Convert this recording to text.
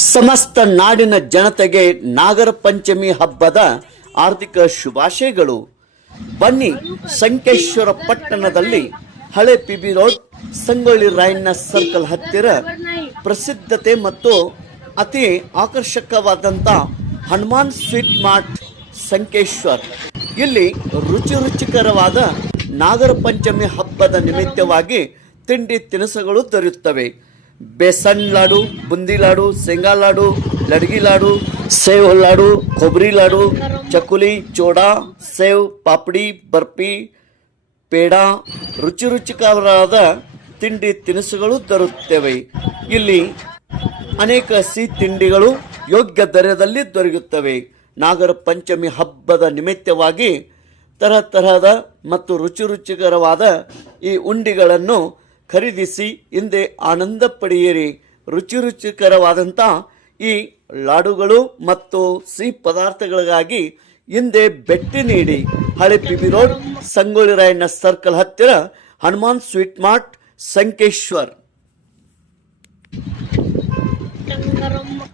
ಸಮಸ್ತ ನಾಡಿನ ಜನತೆಗೆ ನಾಗರ ಪಂಚಮಿ ಹಬ್ಬದ ಆರ್ಥಿಕ ಶುಭಾಶಯಗಳು. ಬನ್ನಿ ಸಂಕೇಶ್ವರ ಪಟ್ಟಣದಲ್ಲಿ ಹಳೆ PB road, Sangolli Rayanna circle ಹತ್ತಿರ ಪ್ರಸಿದ್ಧತೆ ಮತ್ತು ಅತಿ ಆಕರ್ಷಕವಾದಂಥ ಹನುಮಾನ್ ಸ್ವೀಟ್ ಮಾರ್ಟ್, ಸಂಕೇಶ್ವರ್. ಇಲ್ಲಿ ರುಚಿ ರುಚಿಕರವಾದ ನಾಗರ ಪಂಚಮಿ ಹಬ್ಬದ ನಿಮಿತ್ತವಾಗಿ ತಿಂಡಿ ತಿನಿಸುಗಳು ದೊರೆಯುತ್ತವೆ. ಬೇಸನ್ ಲಾಡು ಬುಂದಿ ಲಾಡು ಶೇಂಗಾ ಲಾಡು ಲಡ್ಗಿ ಲಾಡು ಸೇವ್ ಲಾಡು ಕೊಬ್ಬರಿ ಲಾಡು ಚಕುಲಿ ಚೋಡಾ ಸೇವ್ ಪಾಪಡಿ ಬರ್ಫಿ ಪೇಡಾ ರುಚಿ ರುಚಿಕರವಾದ ತಿಂಡಿ ತಿನಿಸುಗಳು ದೊರೆಯುತ್ತವೆ ಇಲ್ಲಿ ಅನೇಕ ಸಿಹಿ ತಿಂಡಿಗಳು ಯೋಗ್ಯ ದರದಲ್ಲಿ ದೊರೆಯುತ್ತವೆ. ನಾಗರ ಪಂಚಮಿ ಹಬ್ಬದ ನಿಮಿತ್ತವಾಗಿ ತರಹ ತರಹದ ಮತ್ತು ರುಚಿ ರುಚಿಕರವಾದ ಈ ಉಂಡಿಗಳನ್ನು ಖರೀದಿಸಿ ಹಿಂದೆ ಆನಂದ ಪಡೆಯಿರಿ. ರುಚಿ ರುಚಿಕರವಾದಂಥ ಈ ಲಾಡುಗಳು ಮತ್ತು ಸಿಹಿ ಪದಾರ್ಥಗಳಿಗಾಗಿ ಹಿಂದೆ ಭೇಟಿ ನೀಡಿ. ಹಳೆ PB road, Sangolli Rayanna circle ಹತ್ತಿರ, ಹನುಮಾನ್ ಸ್ವೀಟ್ ಮಾರ್ಟ್, ಸಂಕೇಶ್ವರ್.